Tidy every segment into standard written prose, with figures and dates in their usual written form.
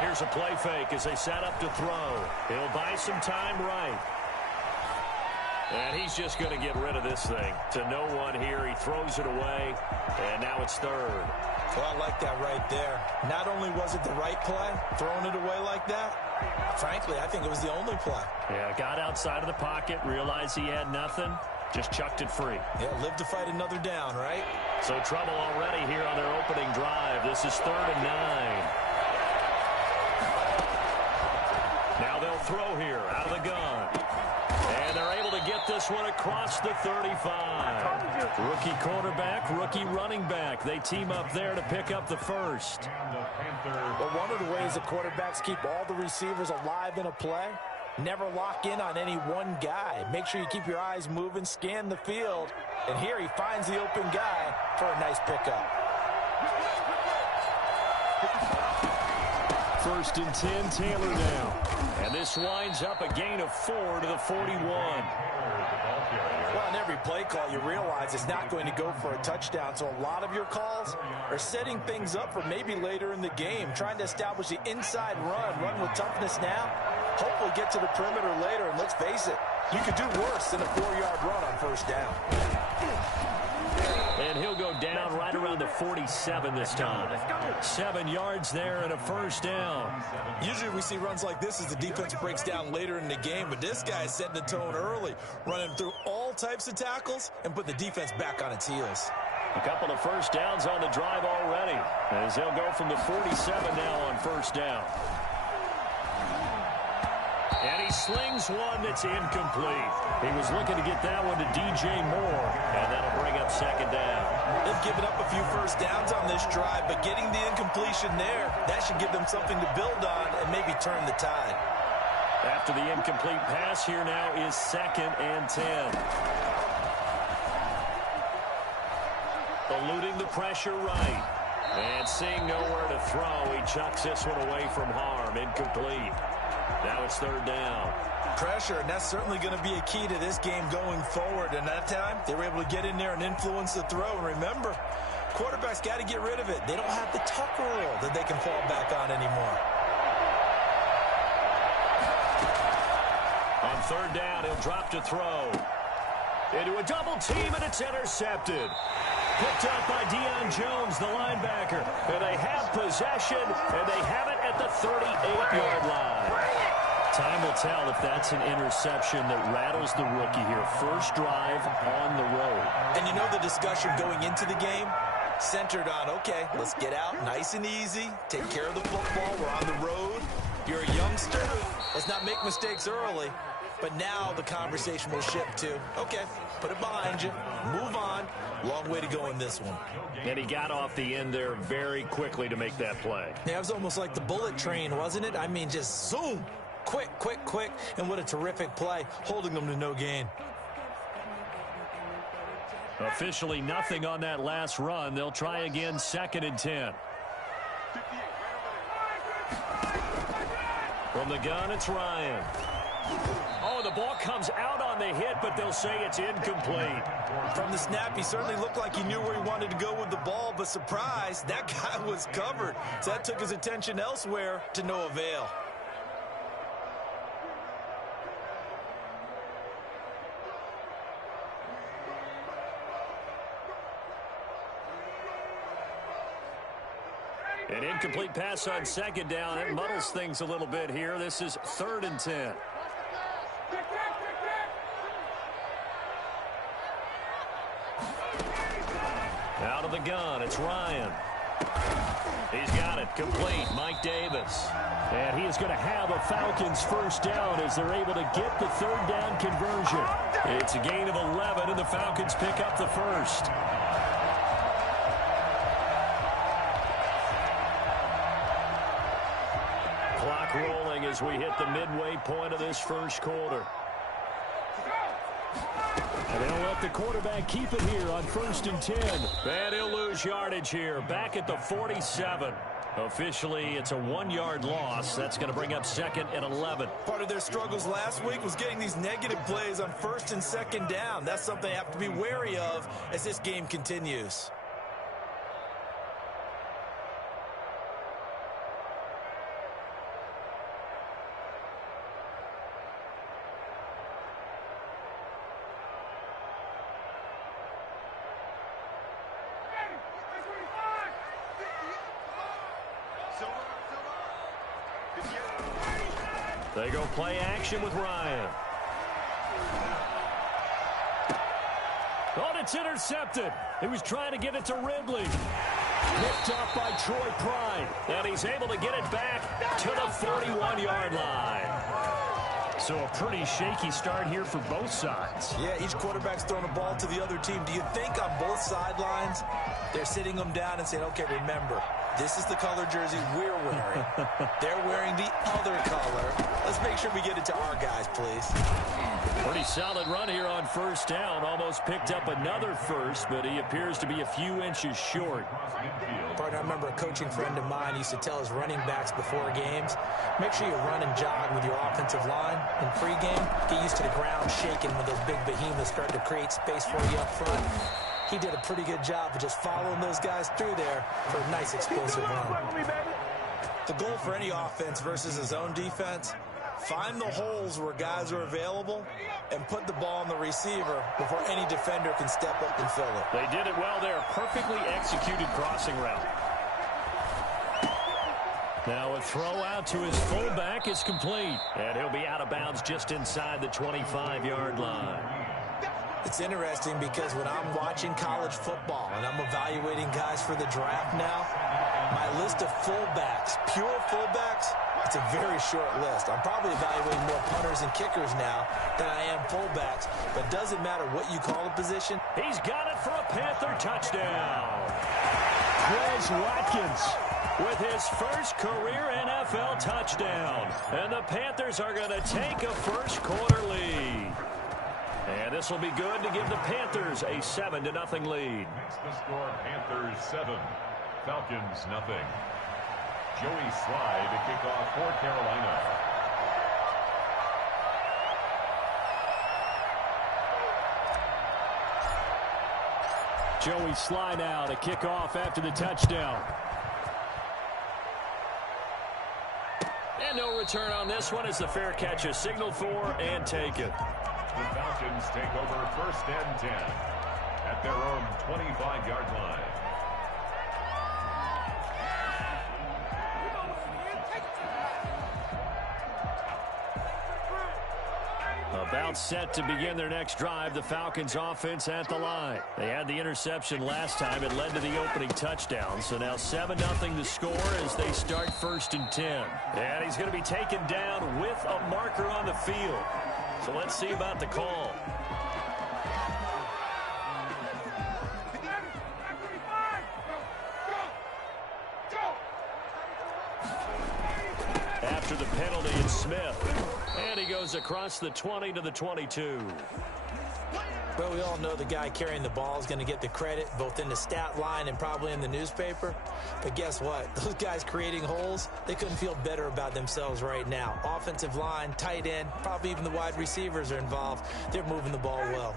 Here's a play fake as they set up to throw. He'll buy some time right. And he's just going to get rid of this thing. To no one here. He throws it away. And now it's third. Well, I like that right there. Not only was it the right play, throwing it away like that, frankly, I think it was the only play. Yeah, got outside of the pocket, realized he had nothing, just chucked it free. Yeah, live to fight another down, right? So trouble already here on their opening drive. This is 3rd and 9. Now they'll throw here out of the gun. And they're able to get this one across the 35. Rookie quarterback, rookie running back. They team up there to pick up the first. Well, one of the ways that quarterbacks keep all the receivers alive in a play, never lock in on any one guy. Make sure you keep your eyes moving, scan the field. And here he finds the open guy for a nice pickup. 1st and 10, Taylor now. And this winds up a gain of 4 to the 41. Well, on every play call, you realize it's not going to go for a touchdown. So a lot of your calls are setting things up for maybe later in the game, trying to establish the inside run with toughness now, hopefully get to the perimeter later. And let's face it, you could do worse than a 4-yard run on 1st down. And he'll go down right around the 47 this time. 7 yards there and a 1st down. Usually we see runs like this as the defense breaks down later in the game, but this guy is setting the tone early, running through all types of tackles and put the defense back on its heels. A couple of 1st downs on the drive already, as they'll go from the 47 now on 1st down. And he slings one that's incomplete. He was looking to get that one to DJ Moore, and that'll bring up 2nd down. They've given up a few 1st downs on this drive, but getting the incompletion there, that should give them something to build on and maybe turn the tide. After the incomplete pass, here now is 2nd and 10. Eluding the pressure right. And seeing nowhere to throw, he chucks this one away from harm. Incomplete. Now it's 3rd down. Pressure, and that's certainly going to be a key to this game going forward. And that time, they were able to get in there and influence the throw. And remember, quarterbacks got to get rid of it. They don't have the tuck rule that they can fall back on anymore. On 3rd down, he'll drop to throw. Into a double team, and it's intercepted. Picked up by Deion Jones, the linebacker. And they have possession, and they have it at the 38-yard line. Time will tell if that's an interception that rattles the rookie here. 1st drive on the road. And you know the discussion going into the game? Centered on, okay, let's get out nice and easy, take care of the football, we're on the road. You're a youngster, let's not make mistakes early. But now the conversation will shift to, okay, put it behind you, move on. Long way to go in this one. And he got off the end there very quickly to make that play. Yeah, it was almost like the bullet train, wasn't it? I mean, just zoom. Quick, quick, quick. And what a terrific play, holding them to no gain. Officially nothing on that last run. They'll try again, 2nd and 10. From the gun, it's Ryan. Oh, the ball comes out on the hit, but they'll say it's incomplete. From the snap, he certainly looked like he knew where he wanted to go with the ball, but surprise, that guy was covered. So that took his attention elsewhere to no avail. An incomplete pass on 2nd down. It muddles things a little bit here. This is 3rd and 10. Out of the gun, it's Ryan. He's got it, complete, Mike Davis. And he is going to have a Falcons 1st down as they're able to get the 3rd down conversion. It's a gain of 11, and the Falcons pick up the 1st. Clock rolling as we hit the midway point of this 1st quarter. And they'll let the quarterback keep it here on 1st and 10. And he'll lose yardage here, back at the 47. Officially, it's a 1-yard loss. That's going to bring up 2nd and 11. Part of their struggles last week was getting these negative plays on 1st and 2nd down. That's something they have to be wary of as this game continues. They go play action with Ryan. Oh, it's intercepted. He was trying to get it to Ridley. Picked up by Troy Pride. And he's able to get it back to the 41-yard line. So a pretty shaky start here for both sides. Yeah, each quarterback's throwing a ball to the other team. Do you think on both sidelines they're sitting them down and saying, okay, remember, this is the color jersey we're wearing. They're wearing the other color. Let's make sure we get it to our guys, please. Pretty solid run here on first down. Almost picked up another first, but he appears to be a few inches short. Partner, I remember a coaching friend of mine used to tell his running backs before games, make sure you run and jog with your offensive line in pregame. Get used to the ground shaking when those big behemoths start to create space for you up front. He did a pretty good job of just following those guys through there for a nice explosive run. The goal for any offense versus his own defense, find the holes where guys are available and put the ball on the receiver before any defender can step up and fill it. They did it well there. Perfectly executed crossing route. Now a throw out to his fullback is complete. And he'll be out of bounds just inside the 25-yard line. It's interesting because when I'm watching college football and I'm evaluating guys for the draft now, my list of fullbacks, pure fullbacks, it's a very short list. I'm probably evaluating more punters and kickers now than I am fullbacks, but it doesn't matter what you call a position. He's got it for a Panther touchdown. Quez Watkins with his first career NFL touchdown. And the Panthers are going to take a first quarter lead. And this will be good to give the Panthers a 7-0 lead. Makes the score Panthers 7, Falcons 0. Joey Slye to kick off for Carolina. Joey Slye now to kick off after the touchdown. And no return on this one as the fair catch is signaled for and taken. The Falcons take over first and 10 at their own 25-yard line. About set to begin their next drive, the Falcons offense at the line. They had the interception last time. It led to the opening touchdown. So now 7-0 the score as they start first and 10. And he's going to be taken down with a marker on the field. So let's see about the call. After the penalty, it's Smith. And he goes across the 20 to the 22. Well, we all know the guy carrying the ball is going to get the credit, both in the stat line and probably in the newspaper. But guess what? Those guys creating holes, they couldn't feel better about themselves right now. Offensive line, tight end, probably even the wide receivers are involved. They're moving the ball well.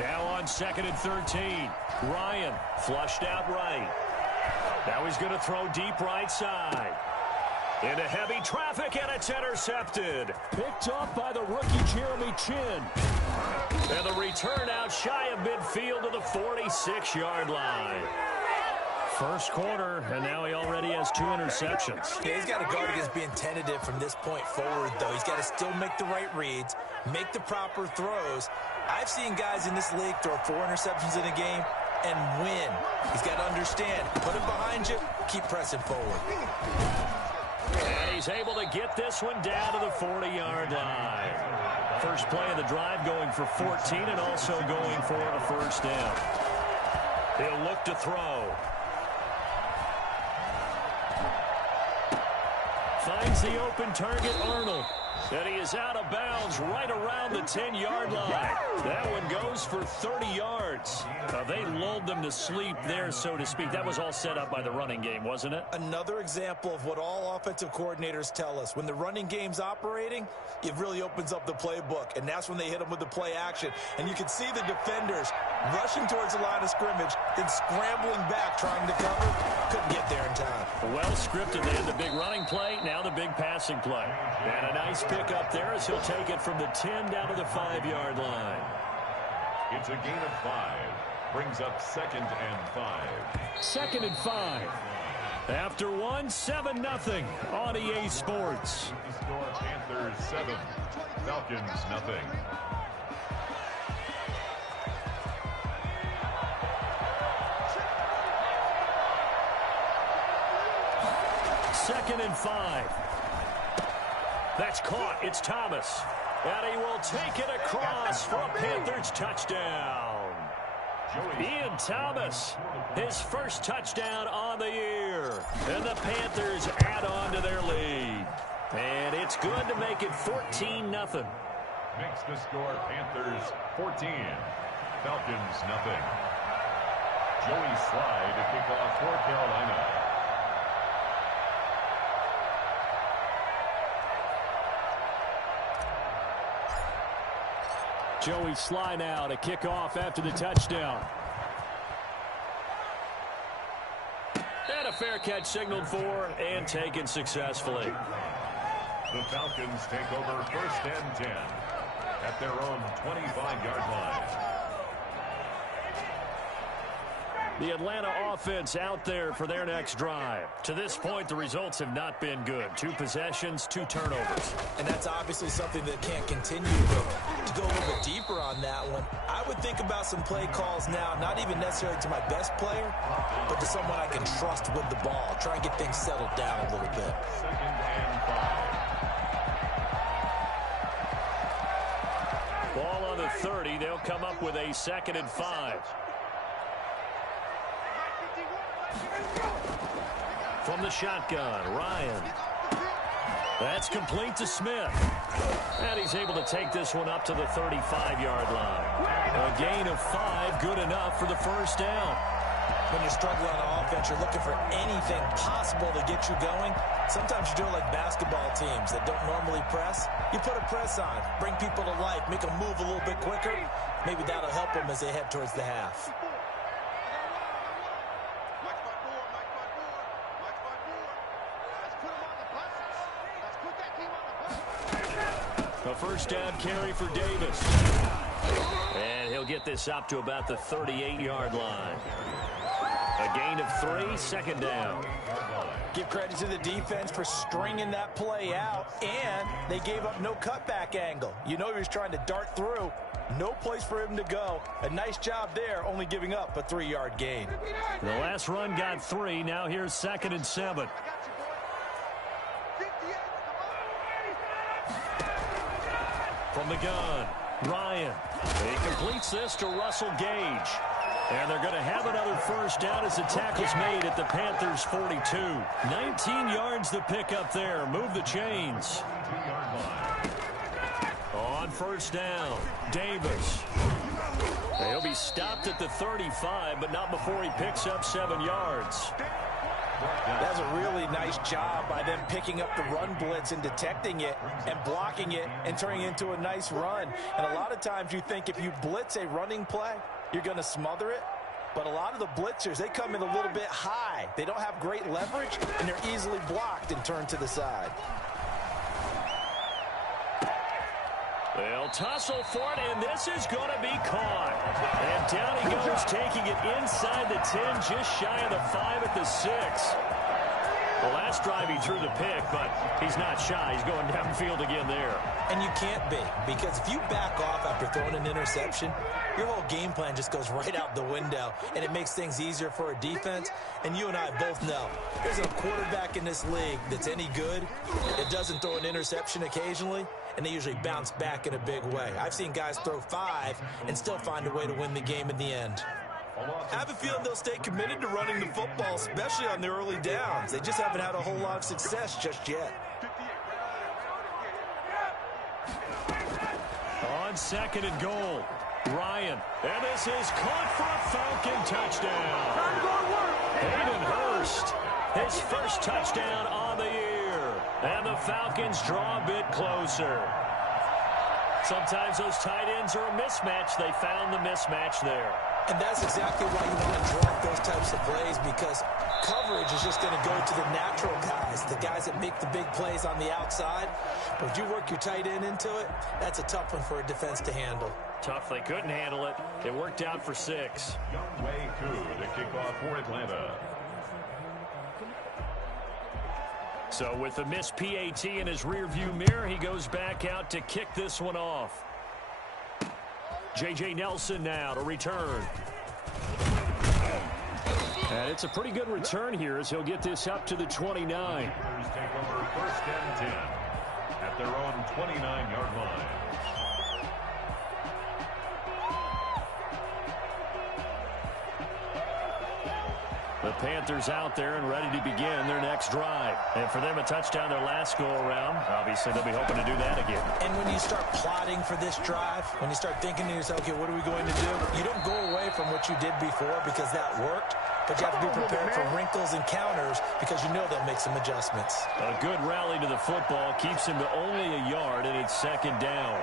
Now on 2nd and 13. Ryan flushed out right. Now he's going to throw deep right side. Into heavy traffic, and it's intercepted. Picked up by the rookie Jeremy Chin. And the return out shy of midfield to the 46-yard line. First quarter, and now he already has 2 interceptions. Yeah, he's got to guard against being tentative from this point forward, though. He's got to still make the right reads, make the proper throws. I've seen guys in this league throw 4 interceptions in a game and win. He's got to understand, put it behind you, keep pressing forward. And he's able to get this one down to the 40-yard line. First play of the drive going for 14 and also going for a first down. He'll look to throw. Finds the open target, Arnold. And he is out of bounds right around the 10-yard line. That one goes for 30 yards. They lulled them to sleep there, so to speak. That was all set up by the running game, wasn't it? Another example of what all offensive coordinators tell us. When the running game's operating, it really opens up the playbook, and that's when they hit them with the play action. And you can see the defenders rushing towards the line of scrimmage, then scrambling back, trying to cover. Couldn't get there in time. Well scripted. They had the big running play, now the big passing play. And a nice pick up there as he'll take it from the 10 down to the 5-yard line. It's a gain of 5. Brings up 2nd and 5. 2nd and 5. After 7-0 on EA Sports. The score, Panthers 7, Falcons nothing. Second and 5. That's caught. It's Thomas. And he will take it across for a Panthers touchdown. Ian Thomas, his first touchdown on the year. And the Panthers add on to their lead. And it's good to make it 14-0. Makes the score, Panthers 14, Falcons nothing. Joey Slye to kick off for Carolina. Joey Slye now to kick off after the touchdown. And a fair catch signaled for and taken successfully. The Falcons take over 1st and 10 at their own 25-yard line. The Atlanta offense out there for their next drive. To this point, the results have not been good. 2 possessions, 2 turnovers. And that's obviously something that can't continue. But to go a little bit deeper on that one, I would think about some play calls now, not even necessarily to my best player, but to someone I can trust with the ball. Try and get things settled down a little bit. 2nd and 5. Ball on the 30. They'll come up with a 2nd and 5. From the shotgun, Ryan. That's complete to Smith. And he's able to take this one up to the 35-yard line. A gain of 5, good enough for the first down. When you're struggling on offense, you're looking for anything possible to get you going. Sometimes you do it like basketball teams that don't normally press. You put a press on, bring people to life, make them move a little bit quicker. Maybe that'll help them as they head towards the half. A first down carry for Davis. And he'll get this up to about the 38-yard line. A gain of 3, 2nd down. Give credit to the defense for stringing that play out, and they gave up no cutback angle. You know he was trying to dart through. No place for him to go. A nice job there, only giving up a 3-yard gain. The last run got 3. Now here's 2nd and 7. From the gun, Ryan. He completes this to Russell Gage. And they're going to have another first down as the tackle's made at the Panthers' 42. 19 yards to pick up there. Move the chains. On first down, Davis. He'll be stopped at the 35, but not before he picks up 7 yards. That's a really nice job by them picking up the run blitz and detecting it and blocking it and turning it into a nice run. And a lot of times you think if you blitz a running play, you're going to smother it. But a lot of the blitzers, they come in a little bit high. They don't have great leverage, and they're easily blocked and turned to the side. They'll tussle for it, and this is going to be caught. And down he goes, taking it inside the 10, just shy of the 5 at the 6. The last drive he threw the pick, but he's not shy. He's going downfield again there. And you can't be, because if you back off after throwing an interception, your whole game plan just goes right out the window, and it makes things easier for a defense. And you and I both know there's a quarterback in this league that's any good that doesn't throw an interception occasionally, and they usually bounce back in a big way. I've seen guys throw 5 and still find a way to win the game in the end. I have a feeling they'll stay committed to running the football, especially on the early downs. They just haven't had a whole lot of success just yet. On 2nd and goal, Ryan. And this is caught for a Falcon touchdown. Hayden Hurst, his first touchdown on the year. And the Falcons draw a bit closer. Sometimes those tight ends are a mismatch. They found the mismatch there. And that's exactly why you want to drop those types of plays, because coverage is just going to go to the natural guys, the guys that make the big plays on the outside. But if you work your tight end into it, that's a tough one for a defense to handle. Tough they couldn't handle it. It worked out for 6. Younghoe Koo to kick off for Atlanta. So with the missed PAT in his rearview mirror, he goes back out to kick this one off. J.J. Nelson now to return. And it's a pretty good return here as he'll get this up to the 29. Panthers take over 1st and 10 at their own 29-yard line. The Panthers out there and ready to begin their next drive. And for them, a touchdown their last go-around. Obviously, they'll be hoping to do that again. And when you start plotting for this drive, when you start thinking to yourself, okay, what are we going to do? You don't go away from what you did before because that worked, but you have to be prepared for wrinkles and counters because you know they'll make some adjustments. A good rally to the football keeps him to only a yard, and it's 2nd down.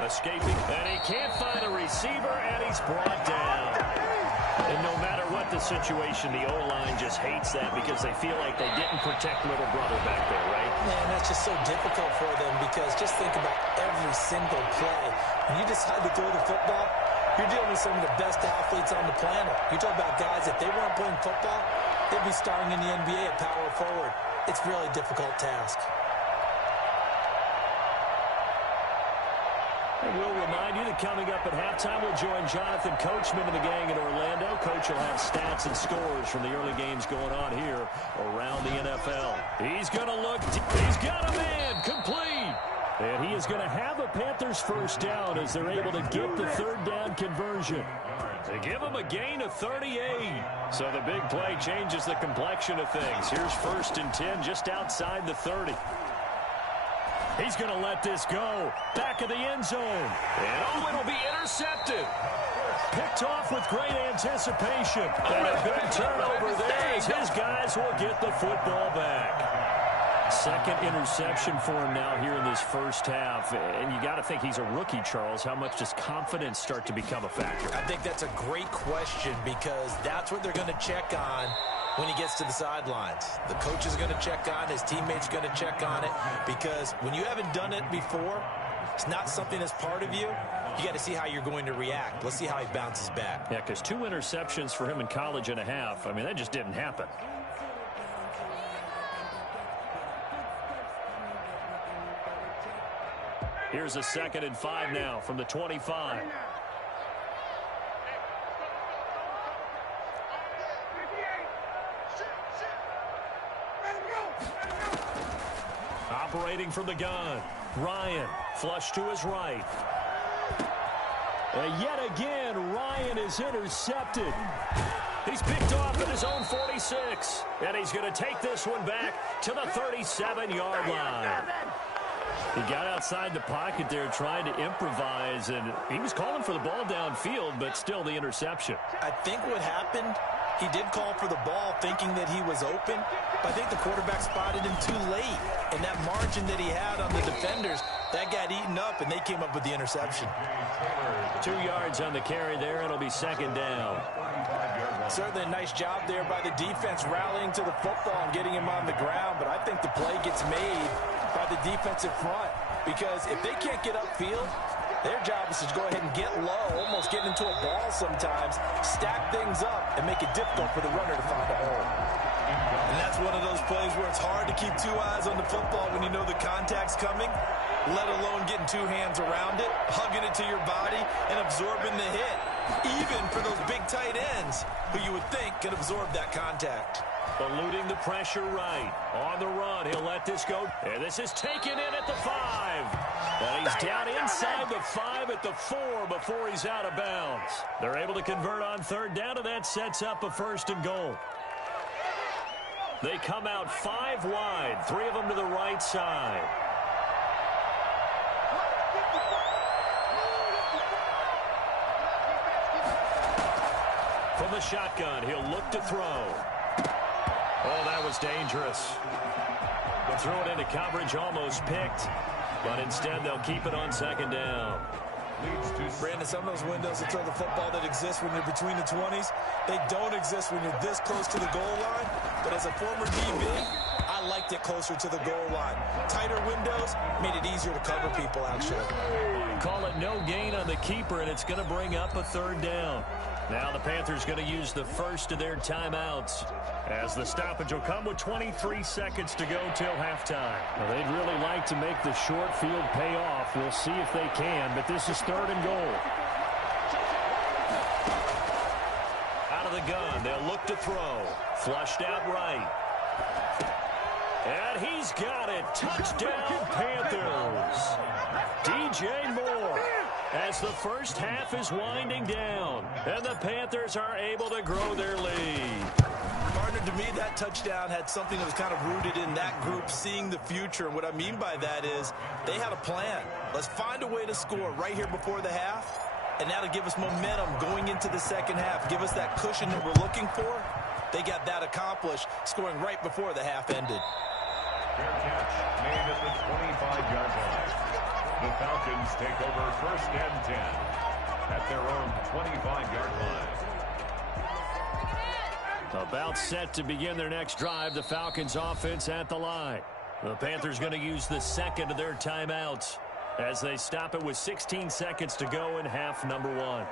Escaping, and he can't find a receiver, and he's brought down. And no matter what the situation, the O-line just hates that because they feel like they didn't protect little brother back there, right? Man, that's just so difficult for them because just think about every single play. When you decide to throw the football, you're dealing with some of the best athletes on the planet. You talk about guys, if they weren't playing football, they'd be starring in the NBA at power forward. It's a really difficult task. And we'll remind you that coming up at halftime, we'll join Jonathan Coachman and the gang in Orlando. Coach will have stats and scores from the early games going on here around the NFL. He's going to look. He's got a man complete. And he is going to have a Panthers 1st down as they're able to get the 3rd down conversion. They give him a gain of 38. So the big play changes the complexion of things. Here's 1st and 10 just outside the 30. He's going to let this go. Back of the end zone. And it'll be intercepted. Picked off with great anticipation. And a good turnover there as his guys will get the football back. 2nd interception for him now here in this 1st half. And you got to think he's a rookie, Charles. How much does confidence start to become a factor? I think that's a great question because that's what they're going to check on when he gets to the sidelines. The coach is going to check on, his teammates are going to check on it, because when you haven't done it before, it's not something that's part of you. You got to see how you're going to react. Let's see how he bounces back. Yeah, because 2 interceptions for him in college and a half. I mean, that just didn't happen. Here's a 2nd and 5 now from the 25. Operating from the gun. Ryan, flush to his right. And yet again, Ryan is intercepted. He's picked off at his own 46. And he's going to take this one back to the 37-yard line. He got outside the pocket there trying to improvise, and he was calling for the ball downfield, but still the interception. I think what happened, he did call for the ball thinking that he was open, but I think the quarterback spotted him too late. And that margin that he had on the defenders, that got eaten up, and they came up with the interception. 2 yards on the carry there. It'll be 2nd down. Certainly a nice job there by the defense rallying to the football and getting him on the ground, but I think the play gets made by the defensive front, because if they can't get upfield, their job is to go ahead and get low, almost get into a ball sometimes, stack things up, and make it difficult for the runner to find a hole. And that's one of those plays where it's hard to keep 2 eyes on the football when you know the contact's coming, let alone getting 2 hands around it, hugging it to your body, and absorbing the hit, even for those big tight ends who you would think can absorb that contact. Eluding the pressure right. On the run, he'll let this go. And this is taken in at the 5. And he's down inside the 5 at the 4 before he's out of bounds. They're able to convert on 3rd down, and that sets up a 1st and goal. They come out 5 wide, 3 of them to the right side. From the shotgun, he'll look to throw. Oh, that was dangerous. But throw it into coverage, almost picked. But instead, they'll keep it on 2nd down. leads to... Brandon, some of those windows to throw the football that exist when you're between the 20s, they don't exist when you're this close to the goal line. But as a former DB, I liked it closer to the goal line. Tighter windows made it easier to cover people, actually. Call it no gain on the keeper, and it's going to bring up a third down. Now the Panthers going to use the first of their timeouts, as the stoppage will come with 23 seconds to go till halftime. Well, they'd really like to make the short field pay off. We'll see if they can, but this is 3rd and goal. Out of the gun, they'll look to throw. Flushed out right. And he's got it. Touchdown, Panthers. DJ Moore. As the first half is winding down, and the Panthers are able to grow their lead. Partner, to me, that touchdown had something that was kind of rooted in that group seeing the future. And what I mean by that is they had a plan. Let's find a way to score right here before the half, and that'll give us momentum going into the second half. Give us that cushion that we're looking for. They got that accomplished, scoring right before the half ended. Fair catch made at the 25-yard line. The Falcons take over 1st and 10 at their own 25-yard line. About set to begin their next drive, the Falcons offense at the line. The Panthers going to use the second of their timeouts as they stop it with 16 seconds to go in half number 1.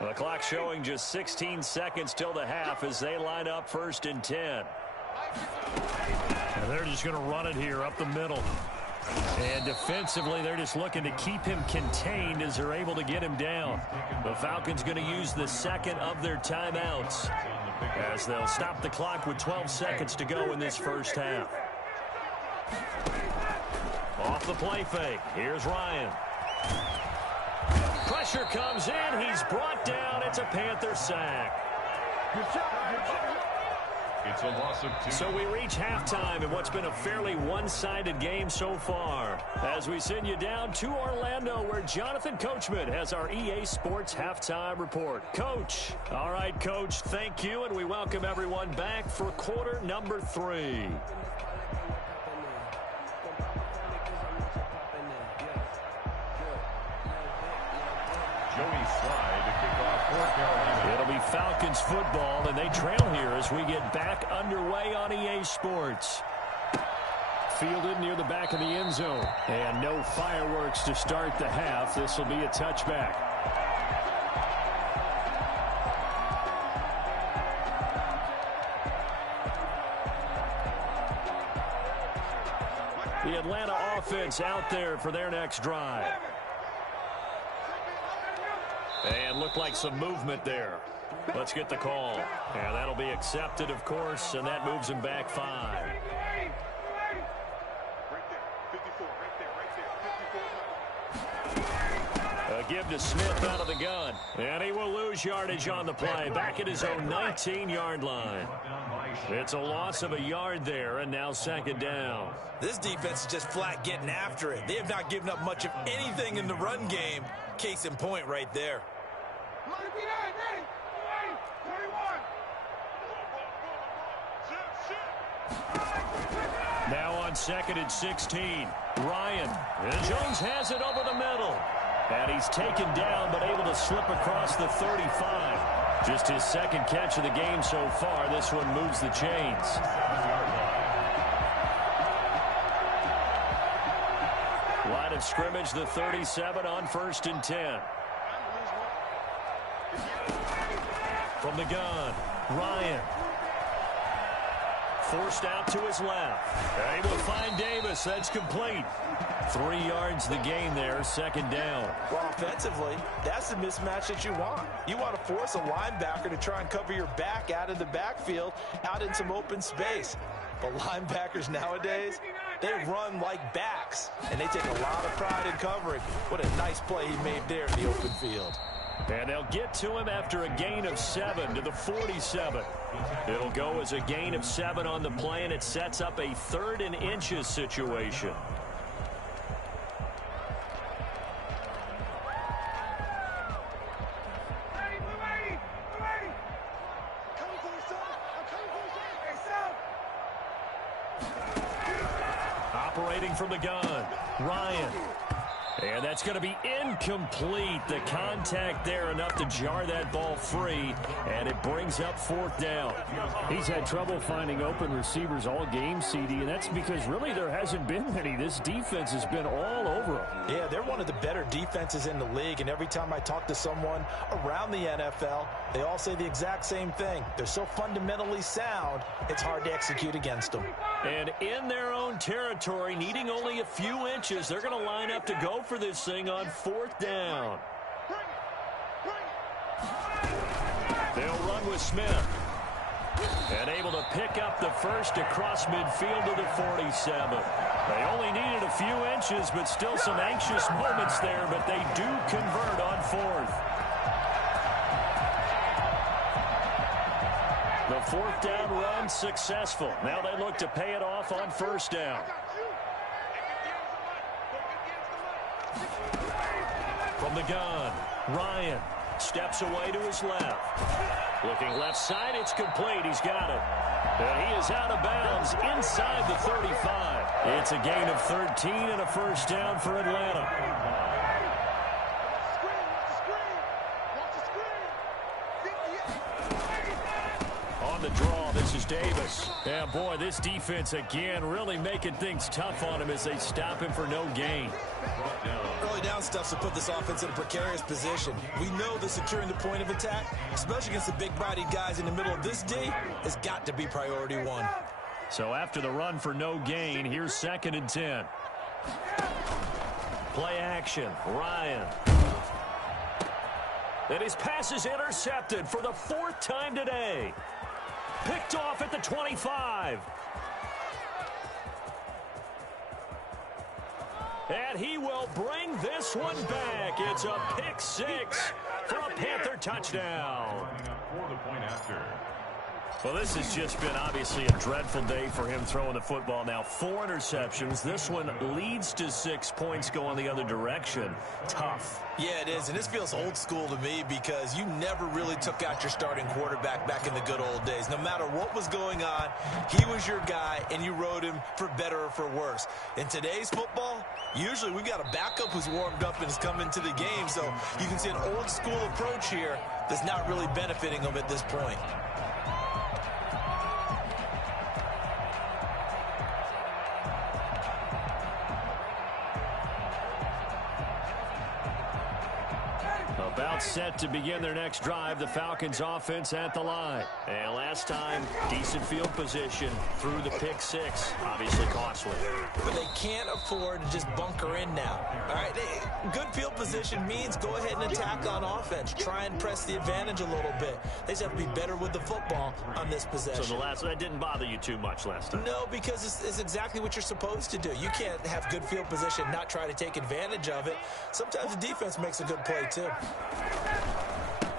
The clock showing just 16 seconds till the half as they line up 1st and 10. And they're just going to run it here up the middle. And defensively, they're just looking to keep him contained as they're able to get him down. The Falcons going to use the second of their timeouts as they'll stop the clock with 12 seconds to go in this first half. Off the play fake. Here's Ryan. Pressure comes in. He's brought down. It's a Panther sack. It's a loss of 2. So we reach halftime in what's been a fairly one-sided game so far, as we send you down to Orlando, where Jonathan Coachman has our EA Sports Halftime Report. Coach. All right, Coach, thank you, and we welcome everyone back for quarter number 3. Joey Slye to kick off for Carolina. It'll be Falcons football, and they trail here as we get back underway on EA Sports. Fielded near the back of the end zone. And no fireworks to start the half. This will be a touchback. The Atlanta offense out there for their next drive. And looked like some movement there. Let's get the call. And that'll be accepted, of course, and that moves him back 5. A give to Smith out of the gun. And he will lose yardage on the play. Back at his own 19-yard line. It's a loss of a yard there, and now 2nd down. This defense is just flat getting after it. They have not given up much of anything in the run game. Case in point right there. Now on 2nd and 16. Ryan. And Jones has it over the middle. And he's taken down, but able to slip across the 35. Just his 2nd catch of the game so far. This one moves the chains. Line of scrimmage, the 37 on 1st and 10. From the gun, Ryan. Forced out to his left. They will find Davis. That's complete. 3 yards the gain there, 2nd down. Well, offensively, that's the mismatch that you want. You want to force a linebacker to try and cover your back out of the backfield, out in some open space. But linebackers nowadays, they run like backs, and they take a lot of pride in covering. What a nice play he made there in the open field. And they'll get to him after a gain of 7 to the 47. It'll go as a gain of 7 on the play, and it sets up a 3rd and inches situation. Operating from the gun, Ryan. And that's going to be incomplete. The contact there enough to jar that ball free, and it brings up 4th down. He's had trouble finding open receivers all game, CD, and that's because really there hasn't been many. This defense has been all over him. Yeah, they're one of the better defenses in the league, and every time I talk to someone around the NFL, they all say the exact same thing. They're so fundamentally sound, it's hard to execute against them. And in their own territory, needing only a few inches, they're going to line up to go for this thing on 4th down. They'll run with Smith. And able to pick up the first across midfield to the 47. They only needed a few inches, but still some anxious moments there, but they do convert on 4th. The 4th down run successful. Now they look to pay it off on 1st down. From the gun, Ryan steps away to his left. Looking left side, it's complete. He's got it. And he is out of bounds inside the 35. It's a gain of 13 and a 1st down for Atlanta. On the draw, this is Davis. Yeah, boy, this defense again really making things tough on him as they stop him for no gain. Early down stuff to put this offense in a precarious position. We know that securing the point of attack, especially against the big-bodied guys in the middle of this D, has got to be priority 1. So after the run for no gain, here's 2nd and 10. Play action, Ryan. And his pass is intercepted for the 4th time today. Picked off at the 25. And he will bring this one back. It's a pick 6 for a Panther touchdown. For the point after. Well, this has just been obviously a dreadful day for him throwing the football. Now 4 interceptions. This one leads to 6 points going the other direction. Tough. Yeah, it is, and this feels old school to me because you never really took out your starting quarterback back in the good old days. No matter what was going on, he was your guy, and you rode him for better or for worse. In today's football, usually we've got a backup who's warmed up and has come into the game, so you can see an old school approach here that's not really benefiting them at this point. About set to begin their next drive, the Falcons offense at the line. And last time, decent field position through the pick 6. Obviously costly. But they can't afford to just bunker in now. All right, good field position means go ahead and attack on offense. Try and press the advantage a little bit. They just have to be better with the football on this possession. So that didn't bother you too much last time? No, because it's exactly what you're supposed to do. You can't have good field position, not try to take advantage of it. Sometimes the defense makes a good play, too.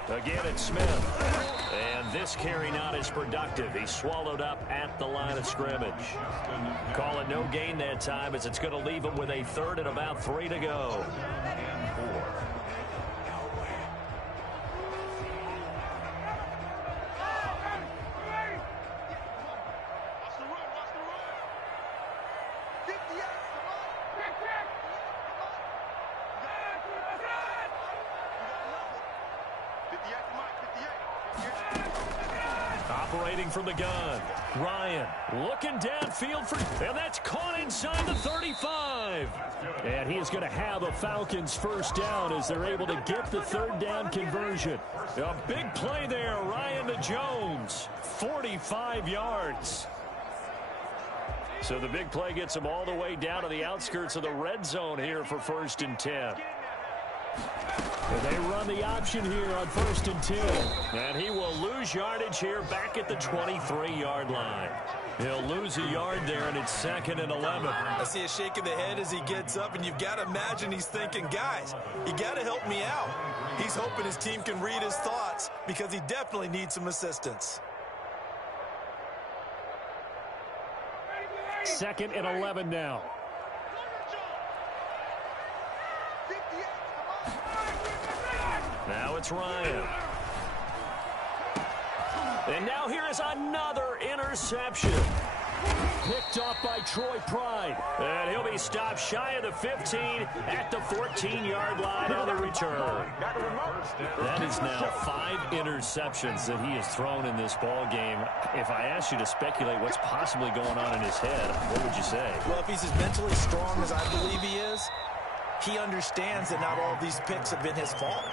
Again, it's Smith. And this carry not as productive. He's swallowed up at the line of scrimmage. Call it no gain that time as it's going to leave him with a 3rd and about 3 to go. And 4. Operating from the gun, Ryan looking downfield for, and that's caught inside the 35. And he is going to have a Falcons 1st down as they're able to get the 3rd down conversion. A big play there, Ryan to Jones, 45 yards. So the big play gets him all the way down to the outskirts of the red zone here for 1st and 10. And they run the option here on 1st and 10. And he will lose yardage here back at the 23-yard line. He'll lose a yard there, and it's 2nd and 11. I see a shake of the head as he gets up, and you've got to imagine he's thinking, guys, you got to help me out. He's hoping his team can read his thoughts because he definitely needs some assistance. 2nd and 11 now. Now it's Ryan. And now here is another interception. Picked off by Troy Pride. And he'll be stopped shy of the 15 at the 14-yard line on the return. That is now 5 interceptions that he has thrown in this ball game. If I asked you to speculate what's possibly going on in his head, what would you say? Well, if he's as mentally strong as I believe he is, he understands that not all of these picks have been his fault.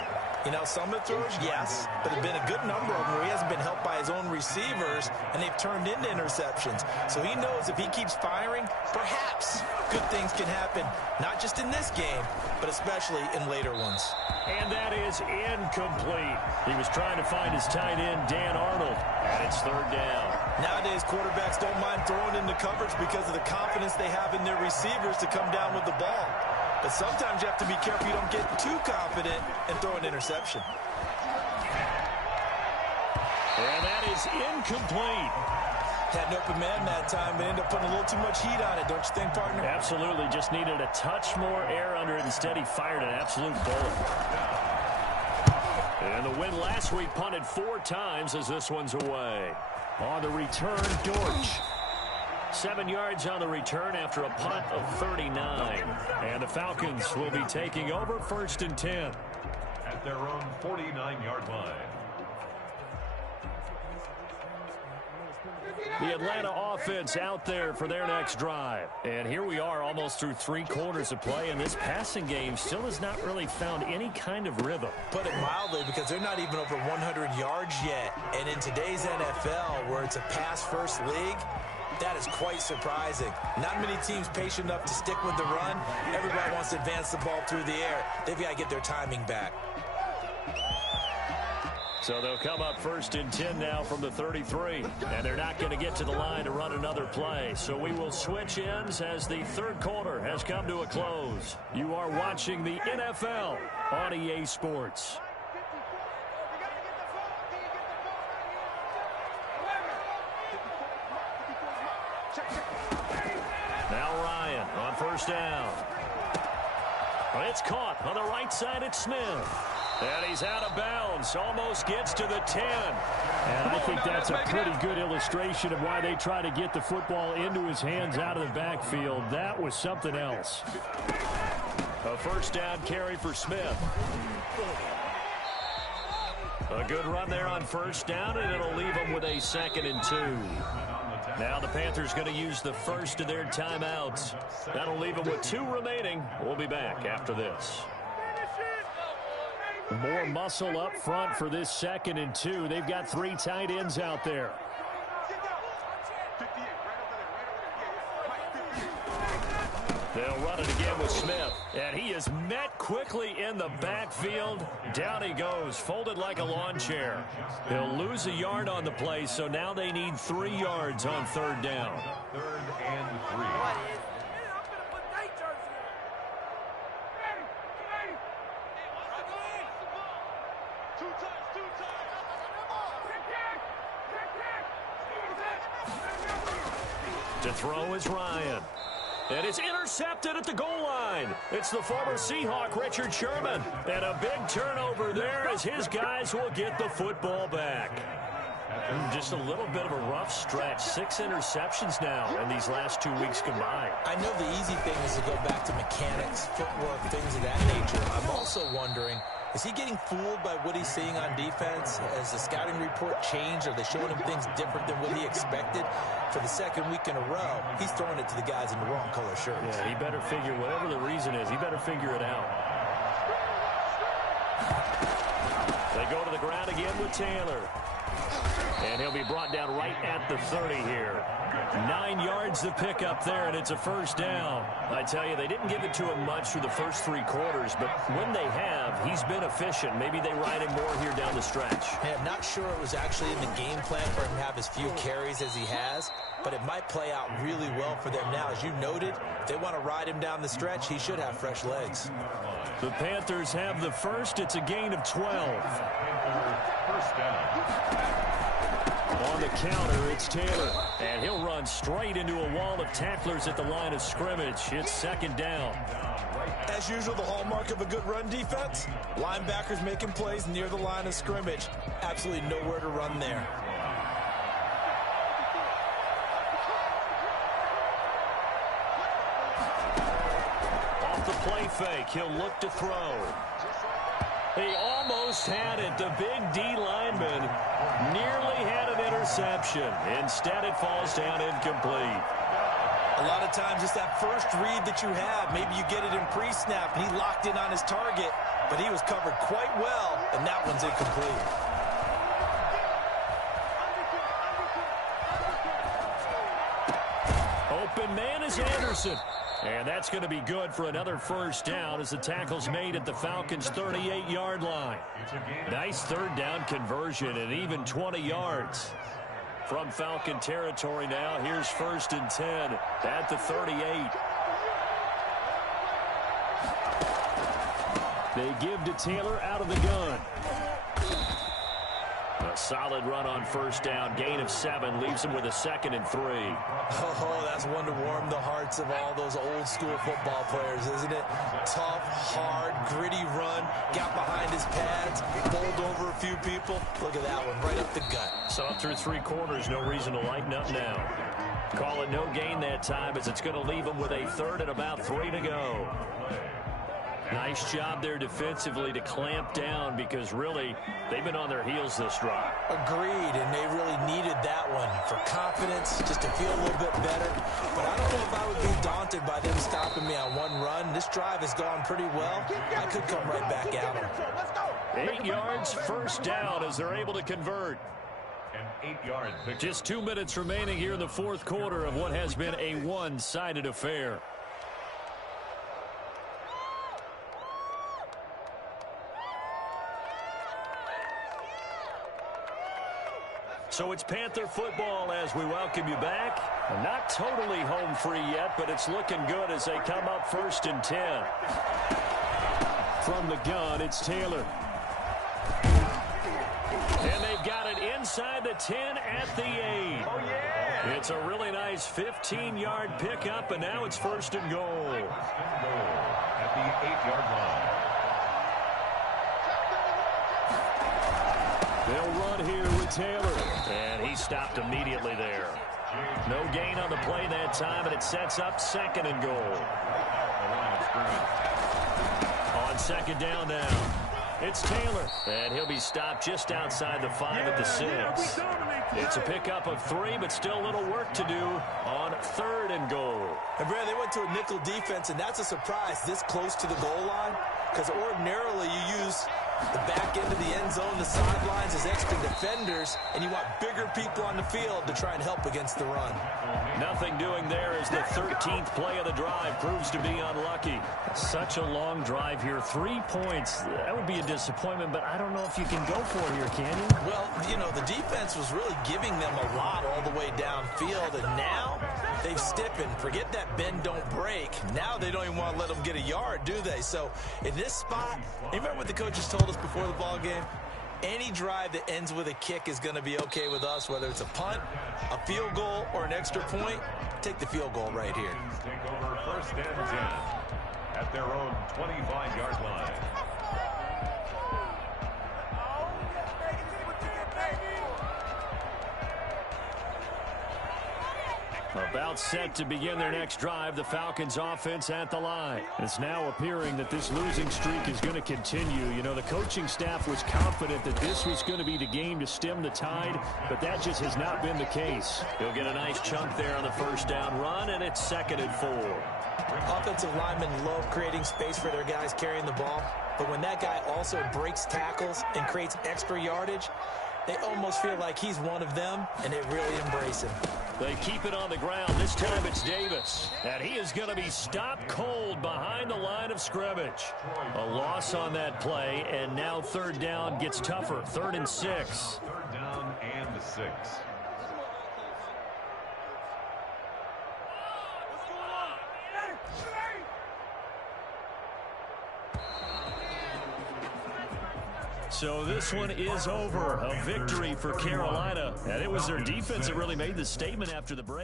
You know, some of the throws, yes, but there have been a good number of them where he hasn't been helped by his own receivers, and they've turned into interceptions. So he knows if he keeps firing, perhaps good things can happen, not just in this game, but especially in later ones. And that is incomplete. He was trying to find his tight end, Dan Arnold, and it's third down. Nowadays, quarterbacks don't mind throwing into coverage because of the confidence they have in their receivers to come down with the ball. But sometimes you have to be careful you don't get too confident and throw an interception. And that is incomplete. Had an open man that time, but ended up putting a little too much heat on it, don't you think, partner? Absolutely. Just needed a touch more air under it. Instead, he fired an absolute bullet. And the win last week punted 4 times as this one's away. On the return, Dortch. 7 yards on the return after a punt of 39. And the Falcons will be taking over 1st and 10. At their own 49-yard line. The Atlanta offense out there for their next drive. And here we are almost through 3 quarters of play, and this passing game still has not really found any kind of rhythm. Put it mildly, because they're not even over 100 yards yet. And in today's NFL, where it's a pass-first league, that is quite surprising. Not many teams patient enough to stick with the run. Everybody wants to advance the ball through the air. They've got to get their timing back. So they'll come up 1st and 10 now from the 33. And they're not going to get to the line to run another play. So we will switch ends as the 3rd quarter has come to a close. You are watching the NFL on EA Sports. Now Ryan on 1st down. It's caught on the right side at Smith. And he's out of bounds. Almost gets to the 10. And I think that's a pretty good illustration of why they try to get the football into his hands out of the backfield. That was something else. A 1st down carry for Smith. A good run there on 1st down, and it'll leave them with a 2nd and 2. Now the Panthers going to use the first of their timeouts. That'll leave them with 2 remaining. We'll be back after this. More muscle up front for this 2nd and 2. They've got 3 tight ends out there. They'll run it again with Smith. And he is met quickly in the backfield. Down he goes, folded like a lawn chair. He'll lose a yard on the play, so now they need 3 yards on 3rd down. 3rd and 3. To throw is Ryan. And it's intercepted at the goal line. It's the former Seahawk, Richard Sherman. And a big turnover there as his guys will get the football back. Just a little bit of a rough stretch. 6 interceptions now in these last 2 weeks combined. I know the easy thing is to go back to mechanics, footwork, things of that nature. I'm also wondering, is he getting fooled by what he's seeing on defense? Has the scouting report changed? Are they showing him things different than what he expected? For the 2nd week in a row, he's throwing it to the guys in the wrong color shirts. Yeah, he better figure, whatever the reason is, he better figure it out. They go to the ground again with Taylor. And he'll be brought down right at the 30 here. 9 yards to pick up there, and it's a 1st down. I tell you, they didn't give it to him much through the first 3 quarters, but when they have, he's been efficient. Maybe they ride him more here down the stretch. Hey, I'm not sure it was actually in the game plan for him to have as few carries as he has, but it might play out really well for them now. As you noted, if they want to ride him down the stretch, he should have fresh legs. The Panthers have the first. It's a gain of 12. 1st down. On the counter, it's Taylor. And he'll run straight into a wall of tacklers at the line of scrimmage. It's 2nd down. As usual, the hallmark of a good run defense, linebackers making plays near the line of scrimmage. Absolutely nowhere to run there. fake. He'll look to throw. He almost had it. The big D lineman nearly had an interception. Instead, it falls down incomplete. A lot of times it's that first read that you have. Maybe you get it in pre-snap, and he locked in on his target, but he was covered quite well, and that one's incomplete. Open man is Anderson. And that's going to be good for another first down as the tackle's made at the Falcons' 38-yard line. Nice third down conversion and even 20 yards. From Falcon territory now, here's 1st and 10 at the 38. They give to Taylor out of the gun. A solid run on first down. Gain of 7 leaves him with a 2nd and 3. Oh, that's one to warm the hearts of all those old-school football players, isn't it? Tough, hard, gritty run. Got behind his pads, bowled over a few people. Look at that one, right up the gut. Saw through 3 quarters. No reason to lighten up now. Call it no gain that time as it's going to leave him with a 3rd and about 3 to go. Nice job there defensively to clamp down because really they've been on their heels this drive. Agreed, and they really needed that one for confidence, just to feel a little bit better. But I don't know if I would be daunted by them stopping me on one run. This drive has gone pretty well. I could come right back at them. 8 yards, first down as they're able to convert. An 8-yard pick. Just 2 minutes remaining here in the 4th quarter of what has been a one-sided affair. So it's Panther football as we welcome you back. Not totally home free yet, but it's looking good as they come up 1st and 10. From the gun, it's Taylor. And they've got it inside the 10 at the 8. Oh, yeah. It's a really nice 15-yard pickup, and now it's 1st and goal. At the 8-yard line. They'll run here with Taylor. And he stopped immediately there. No gain on the play that time, and it sets up 2nd and goal. On 2nd down now, it's Taylor. And he'll be stopped just outside the 5 at the 6. It's a pickup of 3, but still a little work to do on 3rd and goal. And Brad, they went to a nickel defense, and that's a surprise this close to the goal line, because ordinarily you use the back end of the end zone, the sidelines as extra defenders, and you want bigger people on the field to try and help against the run. Nothing doing there as the 13th play of the drive proves to be unlucky. Such a long drive here. 3 points. That would be a disappointment, but I don't know if you can go for it here, can you? Well, you know, the defense was really giving them a lot all the way downfield, and now they've stiffened. Forget that bend, don't break. Now they don't even want to let them get a yard, do they? So in this spot, you remember what the coaches told us before the ball game? Any drive that ends with a kick is going to be okay with us, whether it's a punt, a field goal, or an extra point. Take the field goal right here. Take over 1st and 10 at their own 25-yard line. About set to begin their next drive, the Falcons offense at the line. It's now appearing that this losing streak is going to continue. You know, the coaching staff was confident that this was going to be the game to stem the tide, but that just has not been the case. He'll get a nice chunk there on the 1st down run, and it's 2nd and 4. Offensive linemen love creating space for their guys carrying the ball, but when that guy also breaks tackles and creates extra yardage, they almost feel like he's one of them, and they really embrace him. They keep it on the ground. This time it's Davis. And he is going to be stopped cold behind the line of scrimmage. A loss on that play, and now 3rd down gets tougher. 3rd and 6. 3rd down and 6. So this one is over. A victory for Carolina. And it was their defense that really made the statement after the break.